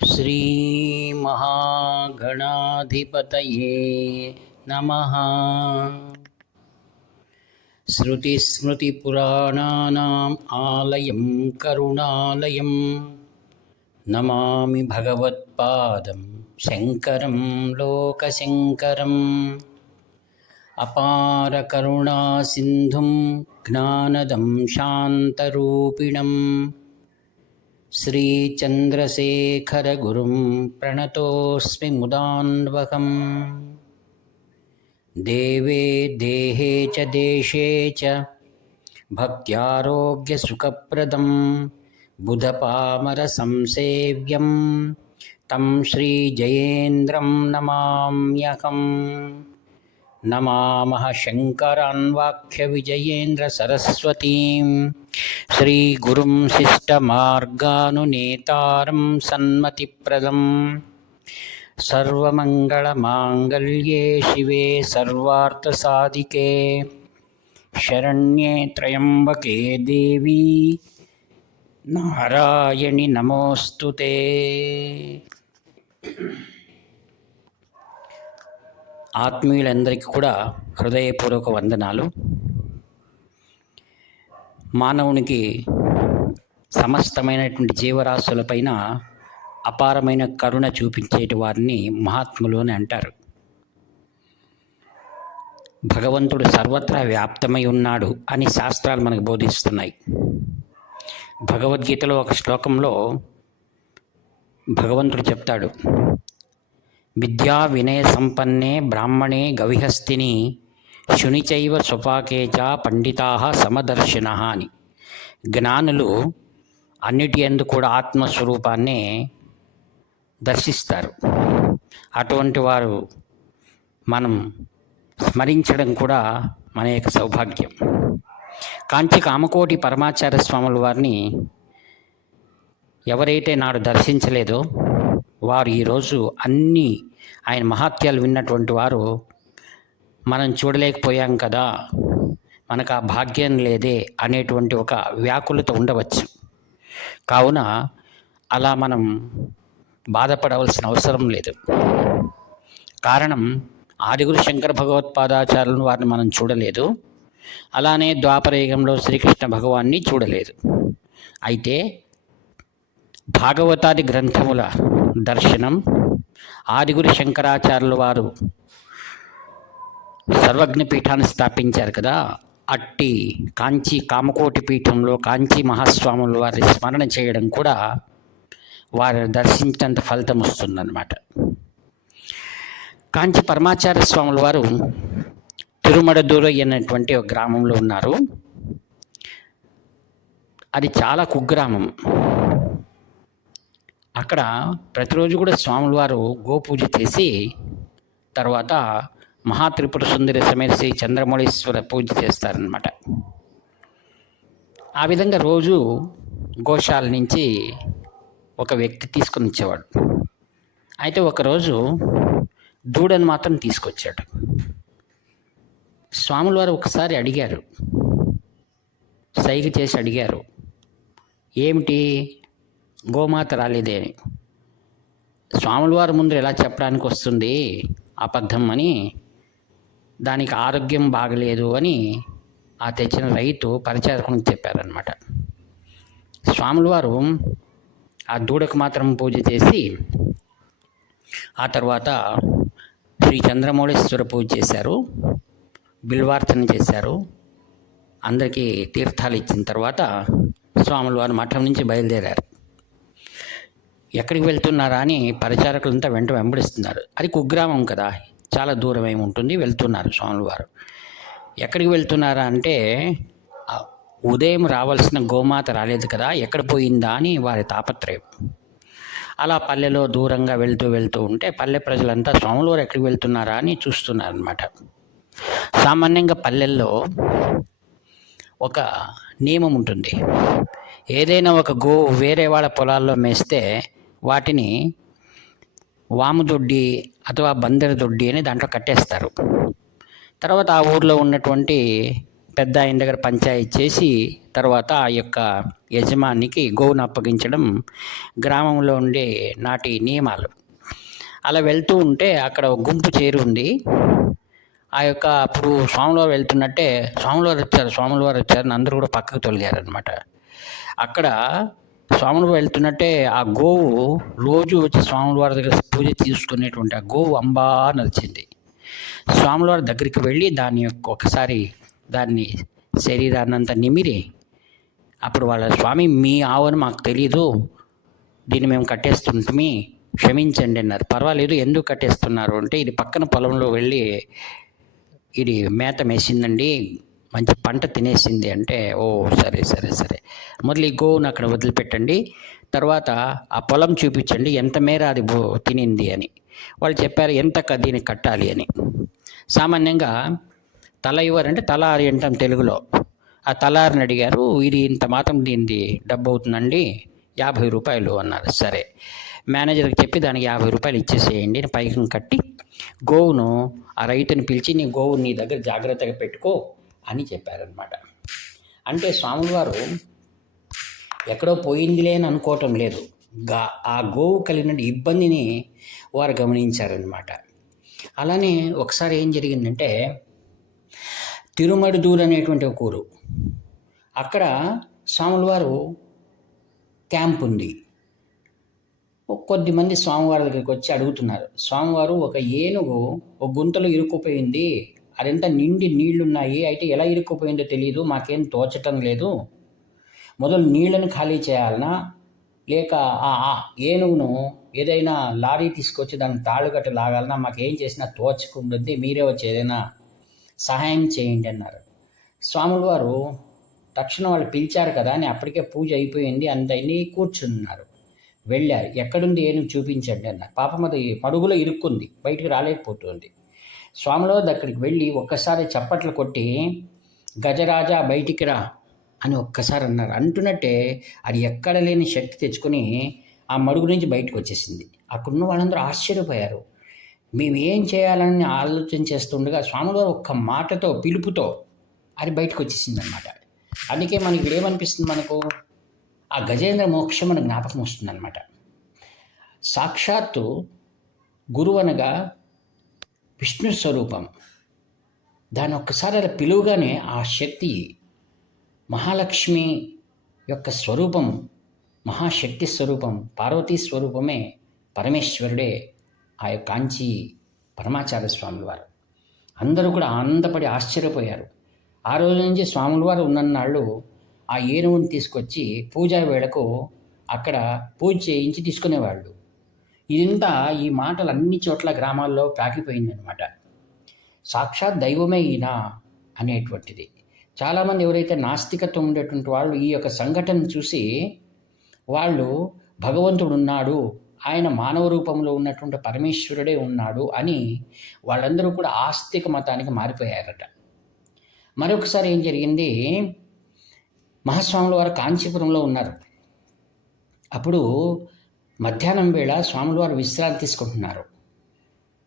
श्रीमहागणाधिपतये नमः। श्रुतिस्मृतिपुराणानाम् आलयं करुणालयं नमामि भगवत्पादं शङ्करं लोकशङ्करम्। अपारकरुणासिन्धुं ज्ञानदं शान्तरूपिणं श्रीचन्द्रशेखरगुरुं प्रणतोऽस्मि मुदान्वहम्। देवे देहे च देशे च भक्त्यारोग्यसुखप्रदं बुधपामरसंसेव्यं तं श्रीजयेन्द्रं नमाम्यहम्। नमामः शङ्करान्वाख्यविजयेन्द्रसरस्वतीं श्रीगुरुं शिष्टमार्गानुनेतारं सन्मतिप्रदं। सर्वमङ्गलमाङ्गल्ये शिवे सर्वार्थसाधिके शरण्ये त्र्यम्बके देवी नारायणि नमोऽस्तुते। ఆత్మీయులందరికీ కూడా హృదయపూర్వక వందనాలు. మానవునికి సమస్తమైనటువంటి జీవరాశులపైన అపారమైన కరుణ చూపించేటి వారిని మహాత్ములు అని అంటారు. భగవంతుడు సర్వత్రా వ్యాప్తమై ఉన్నాడు అని శాస్త్రాలు మనకు బోధిస్తున్నాయి. భగవద్గీతలో ఒక శ్లోకంలో భగవంతుడు చెప్తాడు, విద్యా వినయ సంపన్నే బ్రాహ్మణే గవిహస్తిని శునిచైవ స్వపాకేచ పండితాః సమదర్శినః అని. జ్ఞానులు అన్నిటి యందు కూడా ఆత్మస్వరూపాన్నే దర్శిస్తారు. అటువంటి వారు మనం స్మరించడం కూడా మన యొక్క సౌభాగ్యం. కాంచి కామకోటి పరమాచార్య స్వాముల వారిని ఎవరైతే నాడు దర్శించలేదో వారు ఈరోజు అన్ని ఆయన మహాత్యాలు విన్నటువంటి వారు మనం చూడలేకపోయాం కదా, మనకు ఆ భాగ్యం లేదే అనేటువంటి ఒక వ్యాకులత ఉండవచ్చు. కావున అలా మనం బాధపడవలసిన అవసరం లేదు. కారణం ఆదిగురు శంకర భగవత్పాదాచార్యులను వారిని మనం చూడలేదు, అలానే ద్వాపరయుగంలో శ్రీకృష్ణ భగవాన్ని చూడలేదు. అయితే భాగవతాది గ్రంథముల దర్శనం ఆదిగురు శంకరాచార్యుల వారు సర్వజ్ఞ పీఠాన్ని స్థాపించారు కదా, అట్టి కాంచి కామకోటి పీఠంలో కాంచి మహాస్వాముల వారి స్మరణ చేయడం కూడా వారిని దర్శించినంత ఫలితం వస్తుందన్నమాట. కాంచి పరమాచార్య స్వాముల వారు తిరుమడదూరు అనేటువంటి ఒక గ్రామంలో ఉన్నారు. అది చాలా కుగ్రామం. అక్కడ ప్రతిరోజు కూడా స్వాముల వారు గోపూజ చేసి తర్వాత మహాత్రిపుర సుందరి సమేత శ్రీ చంద్రమౌళీశ్వర పూజ చేస్తారనమాట. ఆ విధంగా రోజు గోశాల నుంచి ఒక వ్యక్తి తీసుకొని వచ్చేవాడు. అయితే ఒకరోజు దూడను మాత్రం తీసుకొచ్చాడు. స్వాముల వారు ఒకసారి అడిగారు, సైగ చేసి అడిగారు, ఏమిటి గోమాత రాలేదే అని. స్వాముల వారి ముందు ఎలా చెప్పడానికి వస్తుంది అబద్ధం అని, దానికి ఆరోగ్యం బాగలేదు అని ఆ తెచ్చిన రైతు పరిచారకునికి చెప్పారనమాట. స్వాముల వారు ఆ దూడకు మాత్రం పూజ చేసి ఆ తర్వాత శ్రీ చంద్రమౌళీశ్వర పూజ చేశారు, బిల్వార్చన చేశారు. అందరికీ తీర్థాలు ఇచ్చిన తర్వాత స్వాముల వారు మఠం నుంచి బయలుదేరారు. ఎక్కడికి వెళ్తున్నారా అని పరిచారకులంతా వెంబడిస్తున్నారు. అది కుగ్రామం కదా, చాలా దూరం ఏమి ఉంటుంది. వెళ్తున్నారు స్వాముల వారు. ఎక్కడికి వెళ్తున్నారా అంటే ఉదయం రావాల్సిన గోమాత రాలేదు కదా, ఎక్కడ పోయిందా అని వారి తాపత్రయం. అలా పల్లెలో దూరంగా వెళ్తూ ఉంటే పల్లె ప్రజలంతా స్వాముల వారు ఎక్కడికి వెళ్తున్నారా అని చూస్తున్నారు అన్నమాట. సామాన్యంగా పల్లెల్లో ఒక నియమం ఉంటుంది. ఏదైనా ఒక గో వేరే వాళ్ళ పొలాల్లో మేస్తే వాటిని వాముదొడ్డి అథవా బందెర దొడ్డి అని దాంట్లో కట్టేస్తారు. తర్వాత ఆ ఊర్లో ఉన్నటువంటి పెద్ద ఆయన దగ్గర పంచాయతీ చేసి తర్వాత ఆ యొక్క యజమానికి గోవును అప్పగించడం గ్రామంలో ఉండే నాటి నియమాలు. అలా వెళ్తూ ఉంటే అక్కడ ఒక గుంపు చేరి ఉంది. ఆ యొక్క అప్పుడు స్వాములవారు వెళ్తున్నట్టే స్వాములవారు వచ్చారని అందరూ కూడా పక్కకు తొలిగారనమాట. అక్కడ స్వాములు వెళ్తున్నట్టే ఆ గోవు రోజు వచ్చి స్వాములవారి దగ్గర పూజ తీసుకునేటువంటి ఆ గోవు అంబా నడిచింది. స్వాములవారి దగ్గరికి వెళ్ళి దాని యొక్క ఒకసారి దాన్ని శరీరాన్ని అంతా నిమిరి అప్పుడు వాళ్ళ స్వామి, మీ ఆవును మాకు తెలీదు, దీన్ని మేము కట్టేస్తుంటే క్షమించండి అన్నారు. పర్వాలేదు, ఎందుకు కట్టేస్తున్నారు అంటే, ఇది పక్కన పొలంలో వెళ్ళి ఇది మేత మేసిందండి, మంచి పంట తినేసింది అంటే, ఓ సరే సరే సరే మొదలు ఈ గోవును అక్కడ వదిలిపెట్టండి, తర్వాత ఆ పొలం చూపించండి ఎంత మేర అది తినింది అని. వాళ్ళు చెప్పారు ఎంత దీన్ని కట్టాలి అని. సామాన్యంగా తల ఇవ్వరంటే తలారి అంటాం తెలుగులో. ఆ తలారిని అడిగారు, ఇది ఇంత మాత్రం దీనిది డబ్బు అవుతుందండి, 50 రూపాయలు అన్నారు. సరే, మేనేజర్కి చెప్పి దానికి 50 రూపాయలు ఇచ్చేసేయండి, పైకం కట్టి గోవును ఆ రైతుని పిలిచి నీ గోవు నీ దగ్గర జాగ్రత్తగా పెట్టుకో అని చెప్పారనమాట. అంటే స్వాములవారు ఎక్కడో పోయిందిలే అని అనుకోవటం లేదు, ఆ గోవు కలిగిన ఇబ్బందిని వారు గమనించారనమాట. అలానే ఒకసారి ఏం జరిగిందంటే, తిరుమడుదూరు అనేటువంటి ఒక ఊరు, అక్కడ స్వాములవారు క్యాంప్ ఉంది. కొద్దిమంది స్వామివారి దగ్గరికి వచ్చి అడుగుతున్నారు, స్వామివారు ఒక ఏనుగు ఒక గుంతలో ఇరుక్కుపోయింది, అదంతా నిండి నీళ్లున్నాయి, అయితే ఎలా ఇరుక్కుపోయిందో తెలియదు, మాకేం తోచటం లేదు, మొదలు నీళ్లను ఖాళీ చేయాలనా లేక ఆ ఏనుగును ఏదైనా లారీ తీసుకొచ్చి దాన్ని తాళుకట్టు లాగాలన్నా, మాకేం చేసినా తోచకుంటుంది, మీరే వచ్చి ఏదైనా సహాయం చేయండి అన్నారు. స్వాములవారు తక్షణం వాళ్ళు పిలిచారు కదా అని అప్పటికే పూజ అయిపోయింది, అందరినీ కూర్చున్నారు. వెళ్ళారు, ఎక్కడుంది ఏనుగు చూపించండి అన్నారు. పాపం అది మడుగులో ఇరుక్కుంది, బయటికి రాలేకపోతుంది. స్వాములవారు దగ్గరికి వెళ్ళి ఒక్కసారి చప్పట్లు కొట్టి గజరాజా బయటికి రా అని ఒక్కసారి అన్నారు. అంటున్నట్టే అది ఎక్కడ లేని శక్తి తెచ్చుకొని ఆ మడుగు నుంచి బయటకు వచ్చేసింది. అక్కడున్న వాళ్ళందరూ ఆశ్చర్యపోయారు. మేము ఏం చేయాలని ఆలోచన చేస్తుండగా స్వాములవారు ఒక్క మాటతో, పిలుపుతో అది బయటకు వచ్చేసింది అనమాట. అందుకే మనకి ఏమనిపిస్తుంది, మనకు ఆ గజేంద్ర మోక్షం మన జ్ఞాపకం వస్తుంది అనమాట. సాక్షాత్తు గురువు అనగా విష్ణు స్వరూపం. దాని ఒక్కసారి అలా పిలువగానే ఆ శక్తి మహాలక్ష్మి యొక్క స్వరూపం, మహాశక్తి స్వరూపం, పార్వతీ స్వరూపమే పరమేశ్వరుడే ఆ యొక్క కాంచి పరమాచార్య స్వాముల వారు. అందరూ కూడా ఆనందపడి ఆశ్చర్యపోయారు. ఆ రోజు నుంచి స్వాముల వారు ఉన్నన్నాళ్ళు ఆ ఏనుగుని తీసుకొచ్చి పూజా వేళకు అక్కడ పూజ చేయించి తీసుకునేవాళ్ళు. ఇదంతా ఈ మాటలు అన్ని చోట్ల గ్రామాల్లో పాకిపోయిందనమాట. సాక్షాత్ దైవమే ఈయన అనేటువంటిది. చాలామంది ఎవరైతే నాస్తికత్వం ఉండేటువంటి వాళ్ళు ఈ యొక్క సంఘటన చూసి వాళ్ళు భగవంతుడు ఉన్నాడు, ఆయన మానవ రూపంలో ఉన్నటువంటి పరమేశ్వరుడే ఉన్నాడు అని వాళ్ళందరూ కూడా ఆస్తిక మతానికి మారిపోయారట. మరొకసారి ఏం జరిగింది, మహాస్వాముల వారు కాంచీపురంలో ఉన్నారు. అప్పుడు మధ్యాహ్నం వేళ స్వాముల వారు విశ్రాంతి తీసుకుంటున్నారు.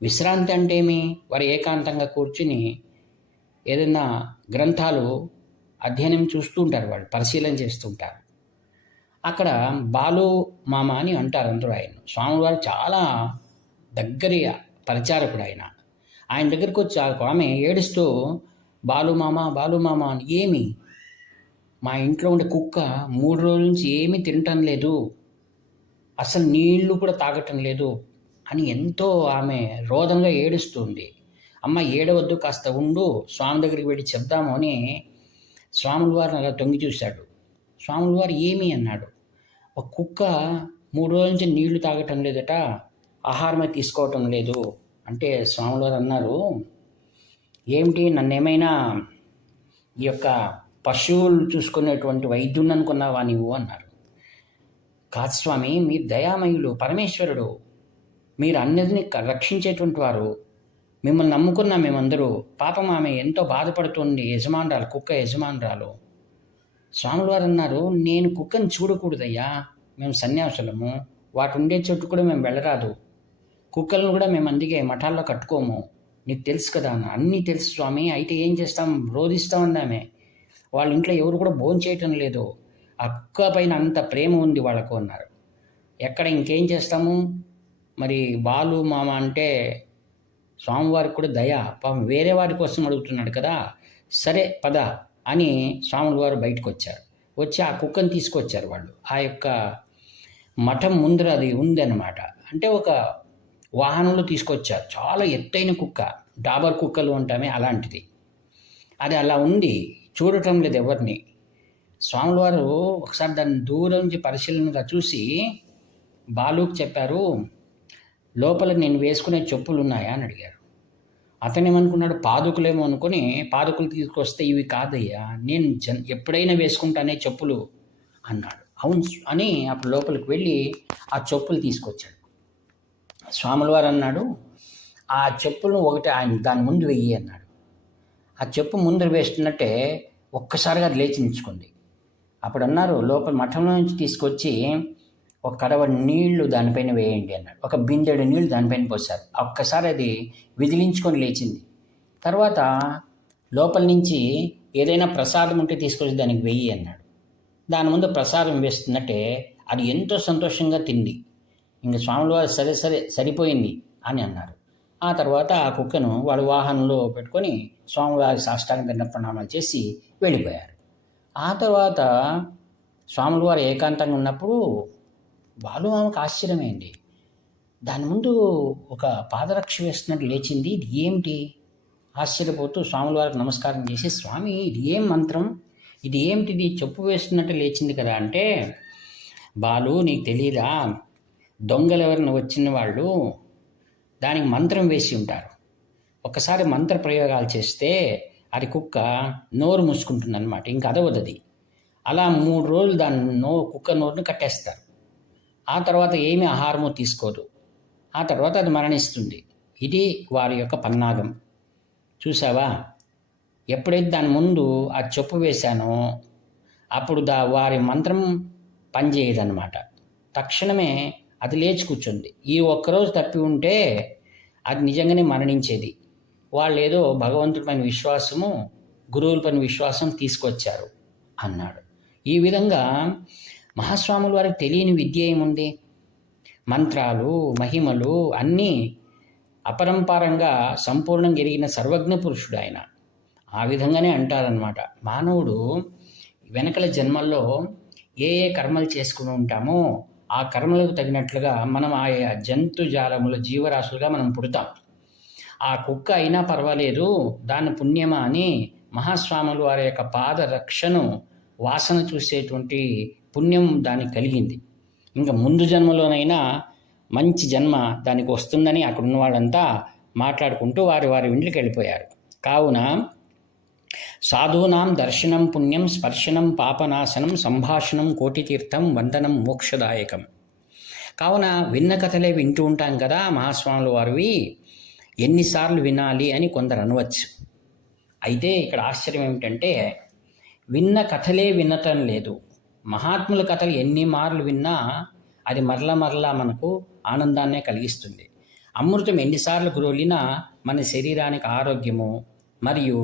విశ్రాంతి అంటే ఏమి, వారు ఏకాంతంగా కూర్చుని ఏదైనా గ్రంథాలు అధ్యయనం చూస్తూ ఉంటారు, వాళ్ళు పరిశీలన చేస్తుంటారు. అక్కడ బాలు మామ అని అంటారు అందరూ. ఆయన స్వాముల వారు చాలా దగ్గరి పరిచారకుడు. ఆయన దగ్గరికి వచ్చి ఆమె ఏడుస్తూ బాలు మామ అని, ఏమి, మా ఇంట్లో ఉండే కుక్క 3 రోజుల నుంచి ఏమీ తినటం లేదు, అసలు నీళ్లు కూడా తాగటం లేదు అని ఎంతో ఆమె రోదనగా ఏడుస్తుంది. అమ్మ ఏడవద్దు, కాస్త ఉండు, స్వామి దగ్గరికి వెళ్ళి చెప్దాము అని స్వాముల వారిని అలా తొంగి చూశాడు. స్వాముల వారు ఏమి అన్నాడు, ఒక కుక్క 3 రోజుల నుంచి నీళ్లు తాగటం లేదట, ఆహారమే తీసుకోవటం లేదు అంటే స్వాముల వారు అన్నారు, ఏమిటి, నన్నేమైనా ఈ యొక్క పశువులు చూసుకునేటువంటి వైద్యుని అనుకున్నావా నీవు అన్నారు. కాదు స్వామి, మీరు దయామయులు, పరమేశ్వరుడు, మీరు అన్నిటిని రక్షించేటువంటి వారు, మిమ్మల్ని నమ్ముకున్నా మేమందరూ. పాపం ఆమె ఎంతో బాధపడుతుంది, యజమానురాలు, కుక్క యజమానురాలు. స్వాముల వారు అన్నారు, నేను కుక్కని చూడకూడదయ్యా, మేము సన్యాసులము, వాటి ఉండే చోటు కూడా మేము వెళ్ళరాదు, కుక్కలను కూడా మేము అందుకే మఠాల్లో కట్టుకోము, నీకు తెలుసు కదా అన్న. అన్నీ తెలుసు స్వామి, అయితే ఏం చేస్తాం, రోధిస్తామండి ఆమె, వాళ్ళ ఇంట్లో ఎవరు కూడా భోంచేయటం లేదు. ఆ కుక్క పైన అంత ప్రేమ ఉంది వాళ్ళకు అన్నారు. ఎక్కడ ఇంకేం చేస్తాము, మరి బాలు మామ అంటే స్వామివారికి కూడా దయ, పాపం వేరే వారి కోసం అడుగుతున్నాడు కదా, సరే పద అని స్వాముల వారు బయటకు వచ్చారు. వచ్చి ఆ కుక్కను తీసుకొచ్చారు వాళ్ళు. ఆ యొక్క మఠం ముందర అది ఉందన్నమాట. అంటే ఒక వాహనంలో తీసుకొచ్చారు. చాలా ఎత్తైన కుక్క, డాబర్ కుక్కలు అంటామే అలాంటిది. అది అలా ఉంది, చూడటం లేదు ఎవరిని. స్వాముల వారు ఒకసారి దాన్ని దూరం నుంచి పరిశీలనగా చూసి బాలుకు చెప్పారు, లోపల నేను వేసుకునే చెప్పులు ఉన్నాయా అని అడిగారు. అతనేమనుకున్నాడు, పాదుకులేమో అనుకుని పాదుకులు తీసుకొస్తే ఇవి కాదయ్యా, నేను ఎప్పుడైనా వేసుకుంటానే చెప్పులు అన్నాడు. అవును అని అప్పుడు లోపలికి వెళ్ళి ఆ చెప్పులు తీసుకొచ్చాడు. స్వాముల వారు అన్నాడు, ఆ చెప్పులను ఒకటి ఆయన దాని ముందు వెయ్యి అన్నాడు. ఆ చెప్పు ముందర వేస్తున్నట్టే ఒక్కసారిగా అది లేచి నిల్చుకుంది. అప్పుడు అన్నారు, లోపల మఠంలో నుంచి తీసుకొచ్చి ఒక కడవ నీళ్లు దానిపైన వేయండి అన్నాడు. ఒక బిందెడు నీళ్లు దానిపైన పోసారు. ఒక్కసారి అది విదిలించుకొని లేచింది. తర్వాత లోపల నుంచి ఏదైనా ప్రసాదం ఉంటే తీసుకొచ్చి దానికి వెయ్యి అన్నాడు. దాని ముందు ప్రసాదం వేస్తున్నట్టే అది ఎంతో సంతోషంగా తింది. ఇంకా స్వాముల వారు సరే సరే సరిపోయింది అని అన్నారు. ఆ తర్వాత ఆ కుక్కను వాడు వాహనంలో పెట్టుకొని స్వామివారి సాష్టాంగ దండ ప్రణామాలు చేసి వెళ్ళిపోయారు. ఆ తర్వాత స్వాముల వారు ఏకాంతంగా ఉన్నప్పుడు బాలుమామకు ఆశ్చర్యమైంది. దాని ముందు ఒక పాదరక్ష వేస్తున్నట్టు లేచింది. ఇది ఏమిటి? ఆశ్చర్యపోతూ స్వాముల వారికి నమస్కారం చేసి, స్వామి ఇది ఏం మంత్రం, ఇది ఏమిటిది, చెప్పు వేస్తున్నట్టు లేచింది కదా అంటే, బాలు నీకు తెలియదా, దొంగలు ఎవరిని వచ్చిన వాళ్ళు దానికి మంత్రం వేసి ఉంటారు. ఒకసారి మంత్ర ప్రయోగాలు చేస్తే అది కుక్క నోరు మూసుకుంటుందన్నమాట, ఇంకా అదవదు అది. అలా 3 రోజులు దాని కుక్క నోరుని కట్టేస్తారు. ఆ తర్వాత ఏమీ ఆహారము తీసుకోదు. ఆ తర్వాత అది మరణిస్తుంది. ఇది వారి యొక్క పన్నాగం. చూసావా, ఎప్పుడైతే దాని ముందు ఆ చెప్పు వేశానో అప్పుడు వారి మంత్రం పనిచేయదన్నమాట. తక్షణమే అది లేచి కూర్చుంది. ఈ ఒక్కరోజు తప్పి ఉంటే అది నిజంగానే మరణించేది. వాళ్ళు ఏదో భగవంతుడిపైన విశ్వాసము, గురువులపైన విశ్వాసం తీసుకొచ్చారు అన్నాడు. ఈ విధంగా మహాస్వాముల వారికి తెలియని విద్య ఏముంది? మంత్రాలు, మహిమలు అన్నీ అపరంపారంగా సంపూర్ణంగా ఎరిగిన సర్వజ్ఞ పురుషుడు ఆయన. ఆ విధంగానే అంటారనమాట, మానవుడు వెనకల జన్మల్లో ఏ ఏ కర్మలు చేసుకుని ఉంటామో ఆ కర్మలకు తగినట్లుగా మనం ఆయా జంతుజాలముల జీవరాశులుగా మనం పుడతాం. ఆ కుక్క అయినా పర్వాలేదు, దాని పుణ్యమా అని మహాస్వాములు వారి యొక్క పాదరక్షను వాసన చూసేటువంటి పుణ్యం దానికి కలిగింది. ఇంకా ముందు జన్మలోనైనా మంచి జన్మ దానికి వస్తుందని అక్కడ ఉన్న వాళ్ళంతా మాట్లాడుకుంటూ వారి వారి ఇంటికి వెళ్ళిపోయారు. కావున సాధూనాం దర్శనం పుణ్యం, స్పర్శనం పాపనాశనం, సంభాషణం కోటితీర్థం, వందనం మోక్షదాయకం. కావున విన్న కథలే వింటూ ఉంటాం కదా మహాస్వాముల వారివి, ఎన్నిసార్లు వినాలి అని కొందరు అనవచ్చు. అయితే ఇక్కడ ఆశ్చర్యం ఏమిటంటే, విన్న కథలే వినటం లేదు. మహాత్ముల కథలు ఎన్ని మార్లు విన్నా అది మరలా మనకు ఆనందాన్నే కలిగిస్తుంది. అమృతం ఎన్నిసార్లు గ్రోలినా మన శరీరానికి ఆరోగ్యము మరియు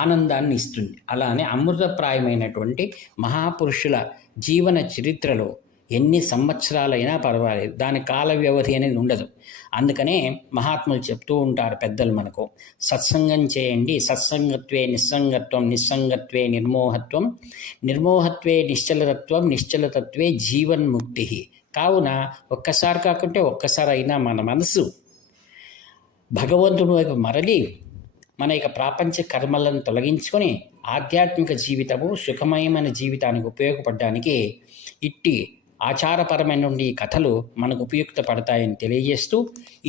ఆనందాన్ని ఇస్తుంది. అలానే అమృతప్రాయమైనటువంటి మహాపురుషుల జీవన చరిత్రలో ఎన్ని సంవత్సరాలైనా పర్వాలేదు, దాని కాల వ్యవధి అనేది ఉండదు. అందుకనే మహాత్ములు చెప్తూ ఉంటారు పెద్దలు మనకు, సత్సంగం చేయండి, సత్సంగత్వే నిస్సంగత్వం, నిస్సంగత్వే నిర్మోహత్వం, నిర్మోహత్వే నిశ్చలతత్వం, నిశ్చలతత్వే జీవన్ముక్తి. కావున ఒక్కసారి కాకుంటే ఒక్కసారి అయినా మన మనసు భగవంతుడి వైపు మరలి మన యొక్క ప్రాపంచ కర్మలను తొలగించుకొని ఆధ్యాత్మిక జీవితము, సుఖమయమైన జీవితానికి ఉపయోగపడడానికి ఇట్టి ఆచారపరమైనటువంటి కథలు మనకు ఉపయుక్తపడతాయని తెలియజేస్తూ,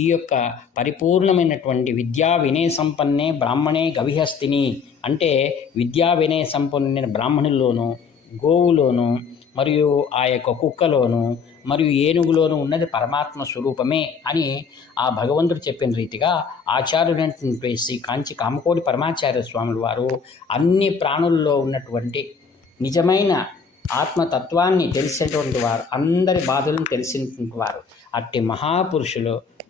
ఈ యొక్క పరిపూర్ణమైనటువంటి విద్యా వినయ సంపన్నే బ్రాహ్మణే గవిహస్తిని అంటే విద్యా వినయ సంపన్న బ్రాహ్మణుల్లోనూ, గోవులోను, మరియు ఆ యొక్క కుక్కలోను, మరియు ఏనుగులోను ఉన్నది పరమాత్మ స్వరూపమే అని ఆ భగవంతుడు చెప్పిన రీతిగా ఆచార్యుడైనటువంటి శ్రీ కాంచి కామకోటి పరమాచార్య స్వాముల వారు అన్ని ప్రాణుల్లో ఉన్నటువంటి నిజమైన ఆత్మతత్వాన్ని తెలిసినటువంటి వారు, అందరి బాధలను తెలిసినటువంటి వారు, అట్టి మహాపురుషుల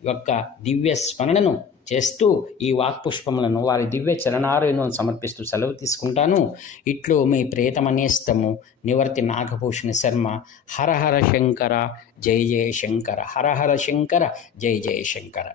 యొక్క దివ్య స్మరణను చేస్తూ ఈ వాక్పుష్పములను వారి దివ్య చరణారవిందం సమర్పిస్తూ సెలవు తీసుకుంటాను. ఇట్లు మీ ప్రేతమనేస్తము నివర్తి నాగభూషణ శర్మ. హర హర శంకర జయ జయ శంకర. హర హర శంకర జయ జయ శంకర.